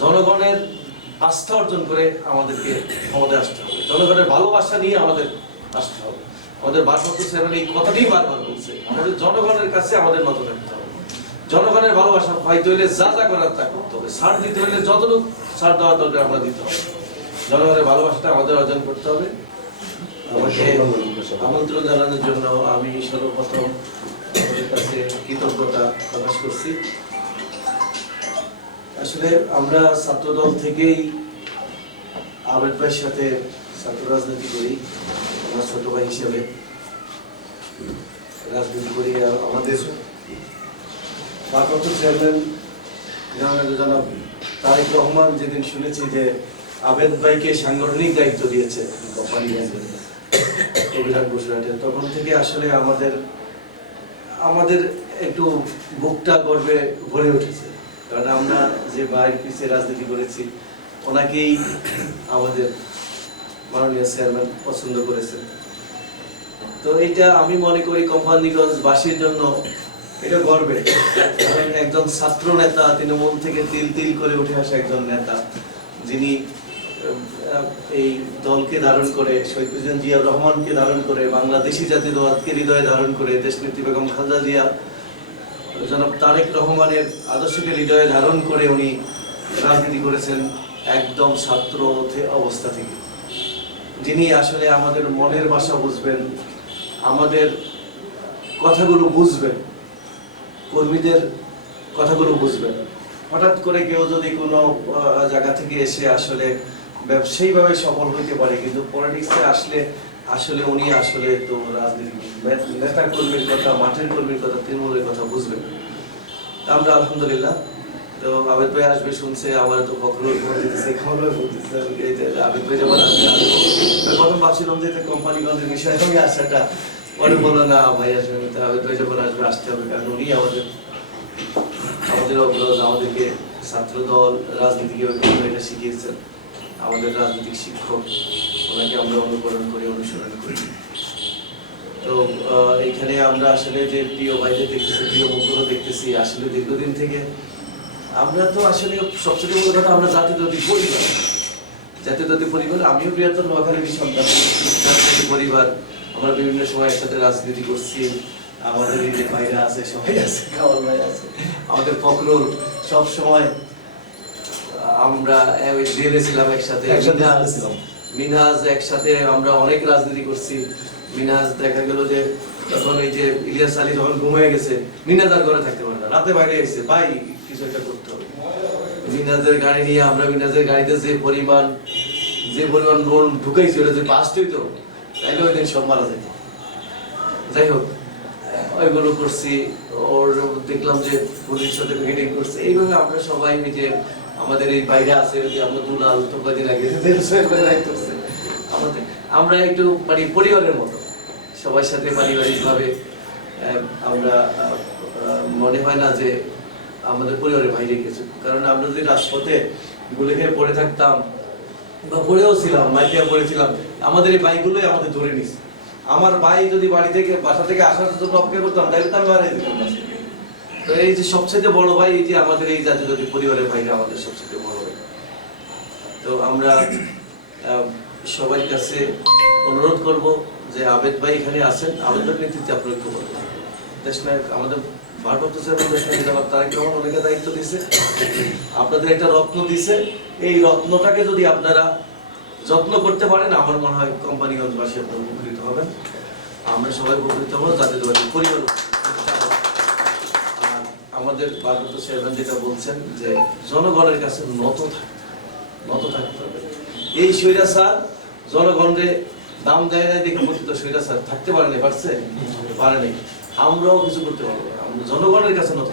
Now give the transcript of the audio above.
জনগণের আস্থা অর্জন করে আমাদেরকে ক্ষমতায় আসতে হবে। জনগণের ভালোবাসা নিয়ে আমাদের আসতে হবে। আমাদের ভারপ্রাপ্ত চেয়ারম্যান এই কথাটাই বারবার বলছে। আমাদের জনগণের কাছে আমাদের নত থাকতে হবে। জনগণের ভালোবাসা পাইতে হলে যা যা করার তা করতে হবে। সার দিতে হলে যতটুকু সার দেওয়ার দরকার আমরা দিতে হবে। জনগণের ভালোবাসাটা আমাদের অর্জন করতে হবে। আমাকে আমন্ত্রণ জানানোর জন্য আমি সর্বপ্রথম আমাদের কাছে কৃতজ্ঞতা প্রকাশ করছি। আসলে আমরা ছাত্রদল থেকেই আবেদ ভাইয়ের সাথে ছাত্র রাজনীতি করি, আমার ছোট ভাই হিসেবে। রাজনীতি করি, আর আমাদের ভারপ্রাপ্ত চেয়ারম্যান জনাব তারেক রহমান যেদিন শুনেছি যে আবেদ ভাইকে সাংগঠনিক দায়িত্ব দিয়েছে কোম্পানি অভিযান বসুরহাটে তখন থেকে আসলে আমাদের আমাদের একটু বুকটা গর্বে ভরে উঠেছে। কারণ আমরা যে ভাইয়ের পিছিয়ে রাজনীতি করেছি, ওনাকেই আমাদের মাননীয় চেয়ারম্যান পছন্দ করেছেন। তো এইটা আমি মনে করি কোম্পানিগঞ্জ বাসীর জন্য এটা গর্বের। কারণ একজন ছাত্র নেতা তৃণমূল থেকে তিল তিল করে উঠে আসা একজন নেতা, যিনি এই দলকে ধারণ করে, শহীদ প্রেসিডেন্ট জিয়াউর রহমানকে ধারণ করে, বাংলাদেশি জাতীয়তাবাদকে হৃদয়ে ধারণ করে, দেশনেত্রী বেগম খালদা জিয়া জনাব তারেক রহমানের আদর্শকে হৃদয়ে ধারণ করে উনি রাজনীতি করেছেন একদম ছাত্র অবস্থা থেকে। যিনি আসলে আমাদের মনের ভাষা বুঝবেন, আমাদের কথাগুলো বুঝবেন, কর্মীদের কথাগুলো বুঝবেন। হঠাৎ করে কেউ যদি কোনো জায়গা থেকে এসে আসলে ব্যবসায়ীভাবে সফল হইতে পারে, কিন্তু পলিটিক্সে আসলে আসলে উনি আসলে তো রাজনীতি নেতা কর্মীর কথা, মাঠের কর্মীর কথা, তৃণমূলের কথা বুঝবেন আমরা আলহামদুলিল্লাহ। তো আবেদ ভাই আসবে, শুনছে আমার তো ফখরুল ফোন দিতেছে বলতেছে এই যে আবেদ ভাই যখন আসবে প্রথম ভাবছিলাম যে কোম্পানিগঞ্জের বিষয়ে আমি আসাটা, পরে বলল, না, ভাই, আসবে। তো আবেদ ভাই যখন আসবে, আসতে হবে, কারণ উনি আমাদের আমাদের অগ্রজ, আমাদেরকে ছাত্র দল রাজনীতি কীভাবে করতে হয় এটা শিখিয়েছেন। আমাদের রাজনৈতিক শিক্ষক, ওনাকে আমরা অনুকরণ করি, অনুসরণ করি। তো এখানে আমরা আসলে যে প্রিয় ভাইদের দেখতেছি, প্রিয় মুখগুলো দেখতেছি, আসলে দীর্ঘদিন থেকে আমরা তো আসলে সবচেয়ে বড় কথা আমরা জাতীয়তাবাদী পরিবার। জাতীয়তাবাদী পরিবার, আমিও বৃহত্তর নোয়াখালীর সন্তান পরিবার। আমরা বিভিন্ন সময় একসাথে রাজনীতি করছি। আমাদের এই যে ভাইরা আছে, সবাই আছে কামাল ভাই আছে, আমাদের ফখরুল সব সময় আমরা ওই জেলে ছিলাম একসাথে। মিনহাজ- একসাথে আমরা অনেক রাজনীতি করছি। মিনহাজ দেখা গেল যে তখন এই যে ইলিয়াস আলী যখন ঘুমিয়ে গেছে মিনহাজ আর ঘরে থাকতে পারে না রাতে বাইরে এসেছে ভাই কিছু একটা করতে হবে। মিনহাজের গাড়ি নিয়ে আমরা মিনহাজের গাড়িতে যে পরিমাণ যে পরিমাণ লোন ঢুকাইছি ওটা যে পাস্ট হইতো তাইলে ওই দিন সব মারা যেত। যাই হোক ওইগুলো করছি ওর দেখলাম যে পুলিশ সাথে মিটিং করছে। এইভাবে আমরা সবাই যে আমাদের এই বাইরে আছে আমরা দুলাল তো কদিন আগে আমাদের, আমরা একটু মানে পরিবারের মতো, সবার সাথে পারিবারিকভাবে আমরা মনে হয় না যে আমাদের পরিবারের বাইরে গেছে। কারণ আমরা যদি রাজপথে গুলে খেয়ে পড়ে থাকতাম, বা পড়েও ছিলাম মাইকিয়া পড়েছিলাম আমাদের এই বাইকগুলোই আমাদের ধরে নিছে। আমার ভাই যদি বাড়ি থেকে, বাসা থেকে আসার জন্য অপেক্ষা করতাম, তাহলে তো আমি মারা যেতাম। তো এই যে সবচেয়ে বড় ভাই, এই যে আমাদের এই জাতীয় জাতীয় পরিবারের আমাদের সবচেয়ে বড় ভাই। তো আমরা সবার কাছে অনুরোধ করব যে আবেদ ভাই এখানে ভাই নেতৃত্বে আপনারা দেশনায়ক আমাদের ভারপ্রাপ্ত চেয়ারম্যান দেশনায়ক অনেকে দায়িত্ব দিছে আপনাদের একটা রত্ন দিছে এই রত্নটাকে যদি আপনারা যত্ন করতে পারেন, আমার মনে হয় কোম্পানিগঞ্জবাসী আপনারা উপকৃত হবেন। আমরা সবাই উপকৃত হব যাতে তোমাদের পরিবার আমাদের বাগত চেয়ারম্যান যেটা বলছেন যে জনগণের কাছে নত থাকে, নত থাকতে হবে। এই সৈরা স্যার জনগণরে দাম দেয় না দেখে পতিত সৈরা স্যার থাকতে পারেনি পারছে? পারেনি আমরাও কিছু করতে পারব জনগণের কাছে নত